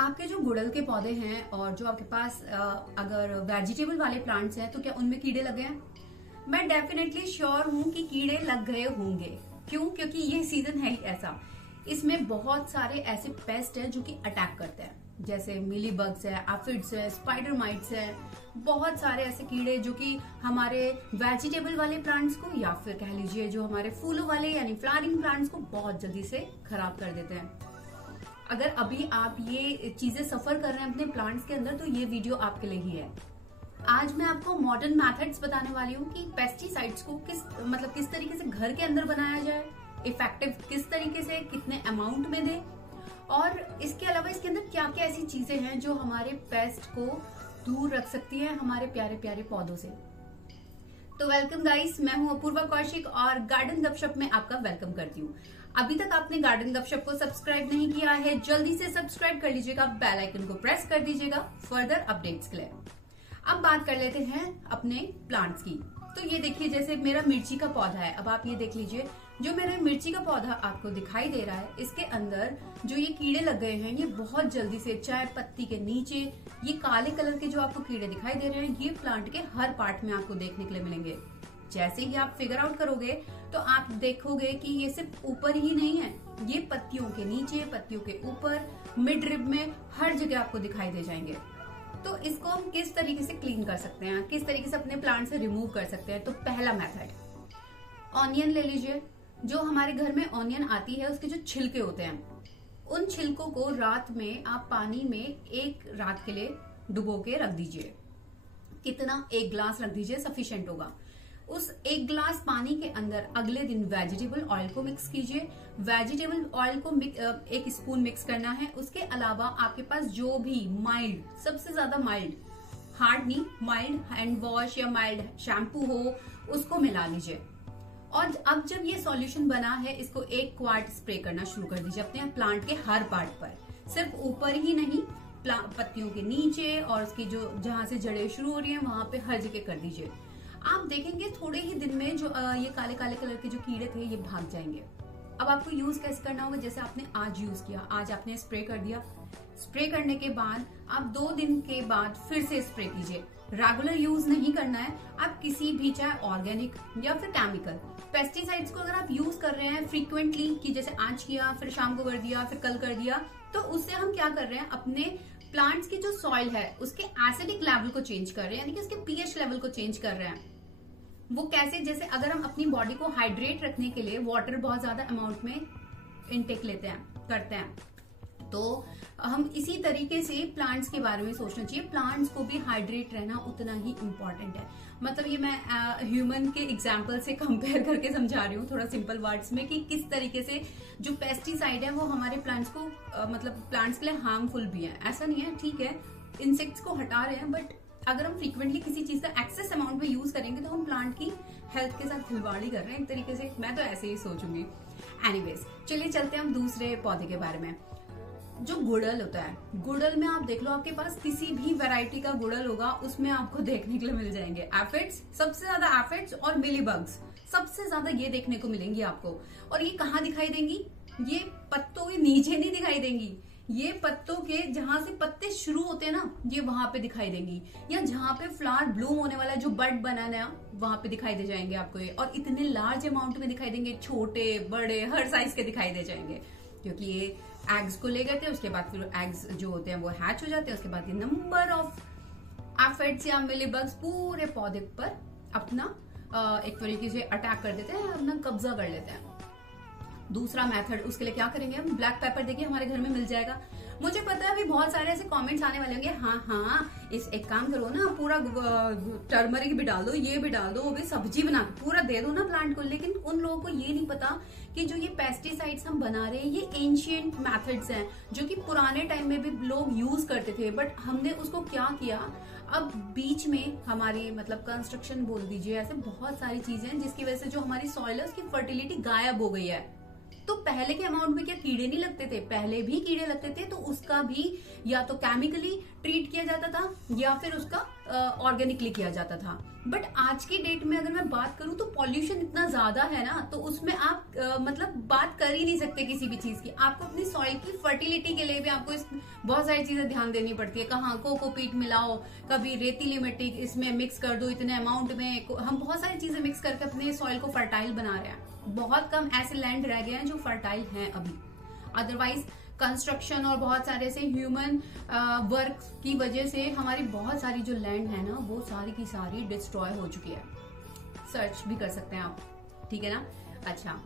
आपके जो गुड़हल के पौधे हैं और जो आपके पास अगर वेजिटेबल वाले प्लांट्स हैं तो क्या उनमें कीड़े लगे हैं? मैं डेफिनेटली श्योर हूँ कि कीड़े लग गए होंगे। क्यों? क्योंकि ये सीजन है ही ऐसा। इसमें बहुत सारे ऐसे पेस्ट हैं जो कि अटैक करते हैं, जैसे मिली बग्स है, एफिड्स है, स्पाइडर माइट्स है, बहुत सारे ऐसे कीड़े जो कि हमारे वेजिटेबल वाले प्लांट्स को या फिर कह लीजिए जो हमारे फूलों वाले यानी फ्लावरिंग प्लांट्स को बहुत जल्दी से खराब कर देते हैं। अगर अभी आप ये चीजें सफर कर रहे हैं अपने प्लांट्स के अंदर तो ये वीडियो आपके लिए ही है। आज मैं आपको मॉडर्न मेथड्स बताने वाली हूँ कि पेस्टिसाइड्स को किस तरीके से घर के अंदर बनाया जाए, इफेक्टिव किस तरीके से, कितने अमाउंट में दे, और इसके अलावा इसके अंदर क्या क्या ऐसी चीजें हैं जो हमारे पेस्ट को दूर रख सकती है हमारे प्यारे प्यारे पौधों से। तो वेलकम गाइस, मैं हूँ अपूर्वा कौशिक और गार्डन गपशप में आपका वेलकम करती हूँ। अभी तक आपने गार्डन गपशप को सब्सक्राइब नहीं किया है, जल्दी से सब्सक्राइब कर लीजिएगा, बेल आइकन को प्रेस कर दीजिएगा फर्दर अपडेट्स के लिए। अब बात कर लेते हैं अपने प्लांट्स की। तो ये देखिए, जैसे मेरा मिर्ची का पौधा है। अब आप ये देख लीजिए, जो मेरे मिर्ची का पौधा आपको दिखाई दे रहा है, इसके अंदर जो ये कीड़े लग गए हैं, ये बहुत जल्दी से, चाहे पत्ती के नीचे, ये काले कलर के जो आपको कीड़े दिखाई दे रहे हैं, ये प्लांट के हर पार्ट में आपको देखने के लिए मिलेंगे। जैसे ही आप फिगर आउट करोगे तो आप देखोगे कि ये सिर्फ ऊपर ही नहीं है, ये पत्तियों के नीचे, पत्तियों के ऊपर, मिड रिब में, हर जगह आपको दिखाई दे जाएंगे। तो इसको हम किस तरीके से क्लीन कर सकते हैं, किस तरीके से अपने प्लांट से रिमूव कर सकते हैं? तो पहला मेथड, ऑनियन ले लीजिए। जो हमारे घर में ऑनियन आती है, उसके जो छिलके होते हैं, उन छिलकों को रात में आप पानी में एक रात के लिए डुबो के रख दीजिए। कितना? 1 गिलास रख दीजिए, सफिशिएंट होगा। उस 1 गिलास पानी के अंदर अगले दिन वेजिटेबल ऑयल को मिक्स कीजिए। वेजिटेबल ऑयल को 1 स्पून मिक्स करना है। उसके अलावा आपके पास जो भी माइल्ड, सबसे ज्यादा माइल्ड, हार्ड नहीं, माइल्ड हैंड वॉश या माइल्ड शैम्पू हो, उसको मिला लीजिए। और अब जब ये सॉल्यूशन बना है, इसको 1 क्वार्ट स्प्रे करना शुरू कर दीजिए अपने प्लांट के हर पार्ट पर, सिर्फ ऊपर ही नहीं, पत्तियों के नीचे और उसकी जो जहां से जड़ें शुरू हो रही हैं वहां पे हर जगह कर दीजिए। आप देखेंगे थोड़े ही दिन में जो ये काले काले कलर के जो कीड़े थे ये भाग जाएंगे। अब आपको यूज कैसे करना होगा? जैसे आपने आज यूज किया, आज आपने स्प्रे कर दिया। स्प्रे करने के बाद आप 2 दिन के बाद फिर से स्प्रे कीजिए। रेगुलर यूज नहीं करना है। आप किसी भी, चाहे ऑर्गेनिक या फिर केमिकल पेस्टिसाइड्स को अगर आप यूज कर रहे हैं फ्रीक्वेंटली, कि जैसे आज किया, फिर शाम को कर दिया, फिर कल कर दिया, तो उससे हम क्या कर रहे हैं? अपने प्लांट्स की जो सॉइल है उसके एसिडिक लेवल को चेंज कर रहे हैं, यानी कि उसके पीएच लेवल को चेंज कर रहे हैं। वो कैसे? जैसे अगर हम अपनी बॉडी को हाइड्रेट रखने के लिए वाटर बहुत ज्यादा अमाउंट में इनटेक करते हैं, तो हम इसी तरीके से प्लांट्स के बारे में सोचना चाहिए। प्लांट्स को भी हाइड्रेट रहना उतना ही इम्पोर्टेंट है। मतलब ये मैं ह्यूमन के एग्जाम्पल से कंपेयर करके समझा रही हूँ थोड़ा सिंपल वर्ड्स में, कि किस तरीके से जो पेस्टिसाइड है वो हमारे प्लांट्स को प्लांट्स के लिए हार्मफुल भी है। ऐसा नहीं है, ठीक है, इंसेक्ट्स को हटा रहे हैं, बट अगर हम फ्रीक्वेंटली किसी चीज का एक्सेस अमाउंट में यूज करेंगे तो हम प्लांट की हेल्थ के साथ खिलवाड़ ही कर रहे हैं एक तरीके से। मैं तो ऐसे ही सोचूंगी। एनीवेज, चलिए चलते हैं हम दूसरे पौधे के बारे में। जो गुड़हल होता है, गुड़हल में आप देख लो, आपके पास किसी भी वैरायटी का गुड़हल होगा, उसमें आपको देखने के लिए मिल जाएंगे एफिड्स, सबसे ज्यादा एफिड्स, और मिली बग्स सबसे ज्यादा ये देखने को मिलेंगी आपको। और ये कहाँ दिखाई देंगी? ये पत्तों के नीचे नहीं दिखाई देंगी, ये पत्तों के जहां से पत्ते शुरू होते हैं ना, ये वहां पे दिखाई देंगी, या जहां पे फ्लावर ब्लूम होने वाला है, जो बड बनाना है, वहां पे दिखाई दे जाएंगे आपको ये। और इतने लार्ज अमाउंट में दिखाई देंगे, छोटे बड़े हर साइज के दिखाई दे जाएंगे, क्योंकि ये एग्स को ले गए थे, उसके बाद फिर एग्स जो होते हैं वो हैच हो जाते हैं, उसके बाद ये नंबर ऑफ एफिड्स या मिलीबग्स पूरे पौधे पर अपना एक तरीके से अटैक कर देते हैं, अपना कब्जा कर लेते हैं। दूसरा मेथड, उसके लिए क्या करेंगे हम? ब्लैक पेपर देखिए हमारे घर में मिल जाएगा। मुझे पता है अभी बहुत सारे ऐसे कमेंट्स आने वाले होंगे, हाँ एक काम करो ना, पूरा टर्मरिक भी डाल दो, ये भी डाल दो, वो भी सब्जी बना पूरा दे दो ना प्लांट को। लेकिन उन लोगों को ये नहीं पता कि जो ये पेस्टिसाइड्स हम बना रहे हैं, ये एंशिएंट मेथड्स हैं जो कि पुराने टाइम में भी लोग यूज करते थे, बट हमने उसको क्या किया, अब बीच में हमारी कंस्ट्रक्शन बोल दीजिए, ऐसे बहुत सारी चीजें हैं जिसकी वजह से जो हमारी सॉइल है उसकी फर्टिलिटी गायब हो गई है। तो पहले के अमाउंट में क्या कीड़े नहीं लगते थे? पहले भी कीड़े लगते थे, तो उसका भी या तो केमिकली ट्रीट किया जाता था या फिर उसका ऑर्गेनिकली किया जाता था। बट आज की डेट में अगर मैं बात करूं तो पॉल्यूशन इतना ज्यादा है ना, तो उसमें आप मतलब बात कर ही नहीं सकते किसी भी चीज की। आपको अपनी सॉइल की फर्टिलिटी के लिए भी आपको बहुत सारी चीजें ध्यान देनी पड़ती है। कहाँ कोकोपीट मिलाओ, कभी रेतीली मिट्टी इसमें मिक्स कर दो इतने अमाउंट में। हम बहुत सारी चीजें मिक्स करके अपने सॉइल को फर्टाइल बना रहे हैं। बहुत कम ऐसे लैंड रह गए हैं जो फर्टाइल हैं अभी। अदरवाइज कंस्ट्रक्शन और बहुत सारे ऐसे ह्यूमन वर्क की वजह से हमारी बहुत सारी जो लैंड है ना, वो सारी की सारी डिस्ट्रॉय हो चुकी है। सर्च भी कर सकते हैं आप, ठीक है ना। अच्छा,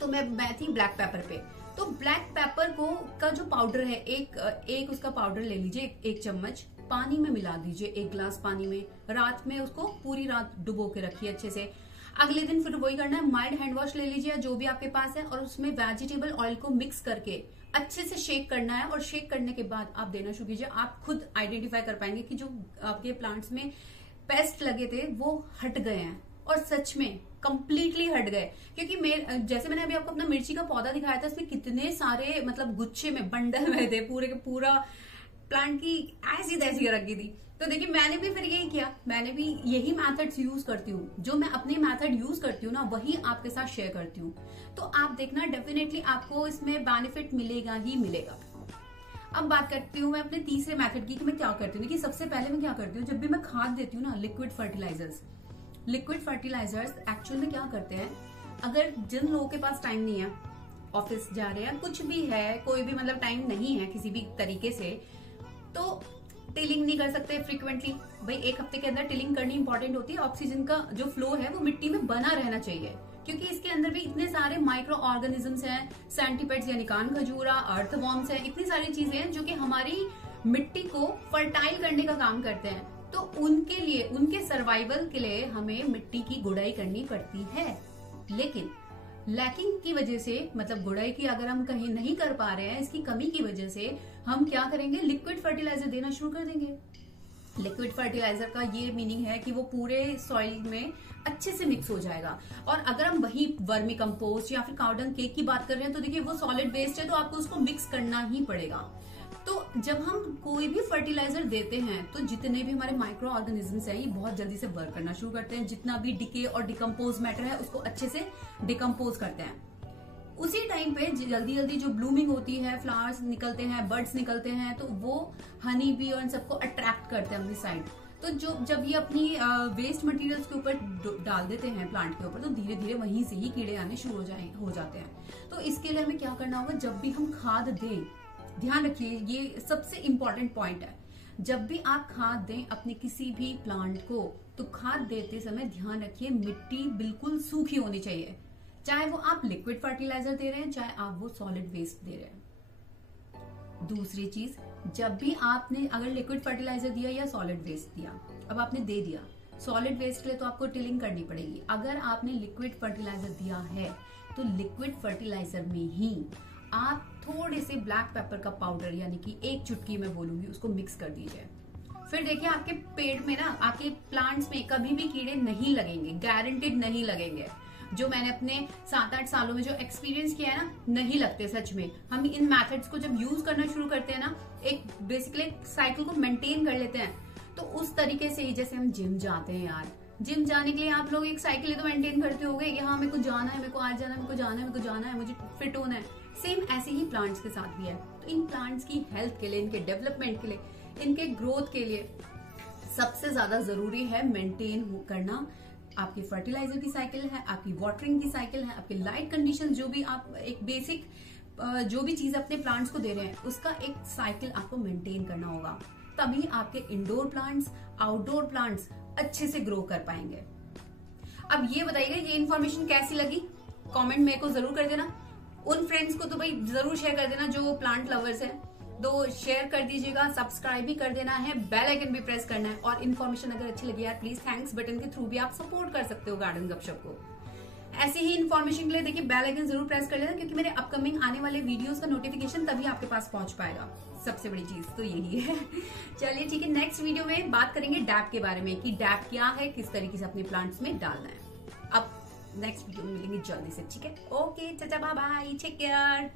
तो मैं थी ब्लैक पेपर पे। तो ब्लैक पेपर को का जो पाउडर है, एक उसका पाउडर ले लीजिए, 1 चम्मच पानी में मिला दीजिए, 1 गिलास पानी में। रात में उसको पूरी रात डुबो के रखिए अच्छे से। अगले दिन फिर वही करना है, माइल्ड हैंड वॉश ले लीजिए जो भी आपके पास है, और उसमें वेजिटेबल ऑयल को मिक्स करके अच्छे से शेक करना है। और शेक करने के बाद आप देना शुरू कीजिए। आप खुद आइडेंटिफाई कर पाएंगे कि जो आपके प्लांट्स में पेस्ट लगे थे वो हट गए हैं, और सच में कंप्लीटली हट गए। क्योंकि जैसे मैंने अभी आपको अपना मिर्ची का पौधा दिखाया था, इसमें कितने सारे मतलब गुच्छे में, बंडल में थे, पूरे के पूरा प्लांट की ऐसी तैसी रखी थी। तो देखिए मैंने भी फिर यही किया, मैंने भी यही मेथड्स यूज करती हूँ। जो मैं अपने मेथड यूज करती हूँ ना, वही आपके साथ शेयर करती हूँ। तो आप देखना, डेफिनेटली आपको इसमें बेनिफिट मिलेगा ही मिलेगा। अब बात करती हूँ मैं अपने तीसरे मेथड की कि मैं क्या करती हूँ। देखिए सबसे पहले मैं क्या करती हूँ, जब भी मैं खाद देती हूँ ना, लिक्विड फर्टिलाइजर्स एक्चुअल में क्या करते हैं, अगर जिन लोगों के पास टाइम नहीं है, ऑफिस जा रहे हैं, कुछ भी है, कोई भी मतलब टाइम नहीं है किसी भी तरीके से, तो टिलिंग नहीं कर सकते फ्रीक्वेंटली। भाई 1 हफ्ते के अंदर टिलिंग करनी इंपॉर्टेंट होती है। ऑक्सीजन का जो फ्लो है वो मिट्टी में बना रहना चाहिए, क्योंकि इसके अंदर भी इतने सारे माइक्रो ऑर्गेनिजम्स हैं, सेंटीपेड्स यानी कान खजूरा, अर्थवॉर्म्स हैं, इतनी सारी चीजें हैं जो कि हमारी मिट्टी को फर्टाइल करने का काम करते हैं। तो उनके लिए, उनके सर्वाइवल के लिए हमें मिट्टी की गुड़ाई करनी पड़ती है। लेकिन लैकिंग की वजह से, मतलब गुड़ाई की अगर हम कहीं नहीं कर पा रहे हैं, इसकी कमी की वजह से हम क्या करेंगे, लिक्विड फर्टिलाइजर देना शुरू कर देंगे। लिक्विड फर्टिलाइजर का ये मीनिंग है कि वो पूरे सॉइल में अच्छे से मिक्स हो जाएगा। और अगर हम वही वर्मी कंपोस्ट या फिर काउडंग केक की बात कर रहे हैं, तो देखिए वो सॉलिड वेस्ट है, तो आपको उसको मिक्स करना ही पड़ेगा। तो जब हम कोई भी फर्टिलाइजर देते हैं, तो जितने भी हमारे माइक्रो ऑर्गेनिजम्स हैं, ये बहुत जल्दी से वर्क करना शुरू करते हैं। जितना भी डिके और डिकम्पोज मैटर है, उसको अच्छे से डिकम्पोज करते हैं। उसी टाइम पे जल्दी जल्दी जो ब्लूमिंग होती है, फ्लावर्स निकलते हैं, बर्ड्स निकलते हैं, तो वो हनी बी और इन सबको अट्रैक्ट करते हैं अपनी साइड। तो जब ये अपनी वेस्ट मटेरियल्स के ऊपर डाल देते हैं प्लांट के ऊपर, तो धीरे धीरे वहीं से ही कीड़े आने शुरू हो जाते हैं। तो इसके लिए हमें क्या करना होगा, जब भी हम खाद दें, ध्यान रखिए ये सबसे इंपॉर्टेंट पॉइंट है, जब भी आप खाद दें अपने किसी भी प्लांट को, तो खाद देते समय ध्यान रखिए मिट्टी बिल्कुल सूखी होनी चाहिए। चाहे वो आप लिक्विड फर्टिलाइजर दे रहे हैं, चाहे आप वो सॉलिड वेस्ट दे रहे हैं। दूसरी चीज, जब भी आपने अगर लिक्विड फर्टिलाइजर दिया या सॉलिड वेस्ट दिया, अब आपने दे दिया, सॉलिड वेस्ट के लिए तो आपको टिलिंग करनी पड़ेगी। अगर आपने लिक्विड फर्टिलाइजर दिया है, तो लिक्विड फर्टिलाइजर में ही आप थोड़े से ब्लैक पेपर का पाउडर, यानी कि 1 चुटकी मैं बोलूंगी, उसको मिक्स कर दीजिए। फिर देखिए आपके पेड़ में ना, आपके प्लांट्स में कभी भी कीड़े नहीं लगेंगे, गारंटेड नहीं लगेंगे। जो मैंने अपने 7-8 सालों में जो एक्सपीरियंस किया है ना, नहीं लगते सच में। हम इन मेथड्स को जब यूज करना शुरू करते हैं ना, एक बेसिकली साइकिल को मेंटेन कर लेते हैं, तो उस तरीके से ही जैसे हम जिम जाते हैं यार, जिम जाने के लिए आप लोग एक साइकिल तो मेंटेन करते होंगे कि हाँ मेरे को जाना है, मेरे को आज जाना है, मेरे को जाना है, मेरे को जाना है, मुझे फिट होना है। सेम ऐसे ही प्लांट्स के साथ भी है। तो इन प्लांट्स की हेल्थ के लिए, इनके डेवलपमेंट के लिए, इनके ग्रोथ के लिए सबसे ज्यादा जरूरी है मेंटेन करना। आपकी फर्टिलाइजर की साइकिल है, आपकी वाटरिंग की साइकिल है, आपकी लाइट कंडीशन, जो भी आप एक बेसिक जो भी चीज अपने प्लांट्स को दे रहे हैं, उसका एक साइकिल आपको मेंटेन करना होगा। तभी आपके इंडोर प्लांट्स, आउटडोर प्लांट्स अच्छे से ग्रो कर पाएंगे। अब ये बताइएगा ये इन्फॉर्मेशन कैसी लगी, कमेंट मेरे को जरूर कर देना। उन फ्रेंड्स को तो भाई जरूर शेयर कर देना जो प्लांट लवर्स हैं, तो शेयर कर दीजिएगा, सब्सक्राइब भी कर देना है, बेल आइकन भी प्रेस करना है। और इन्फॉर्मेशन अगर अच्छी लगी यार, प्लीज थैंक्स बटन के थ्रू भी आप सपोर्ट कर सकते हो गार्डन गपशप को। ऐसे ही इन्फॉर्मेशन के लिए देखिए बेल आइकन जरूर प्रेस कर लेना, क्योंकि मेरे अपकमिंग आने वाले वीडियोस का नोटिफिकेशन तभी आपके पास पहुंच पाएगा। सबसे बड़ी चीज तो यही है। चलिए ठीक है, नेक्स्ट वीडियो में बात करेंगे डैप के बारे में, कि डैप क्या है, किस तरीके से अपने प्लांट्स में डालना है। अब नेक्स्ट वीडियो में मिलेंगे जल्दी से, ठीक है? ओके, चाचा, बाय बाय, टेक केयर।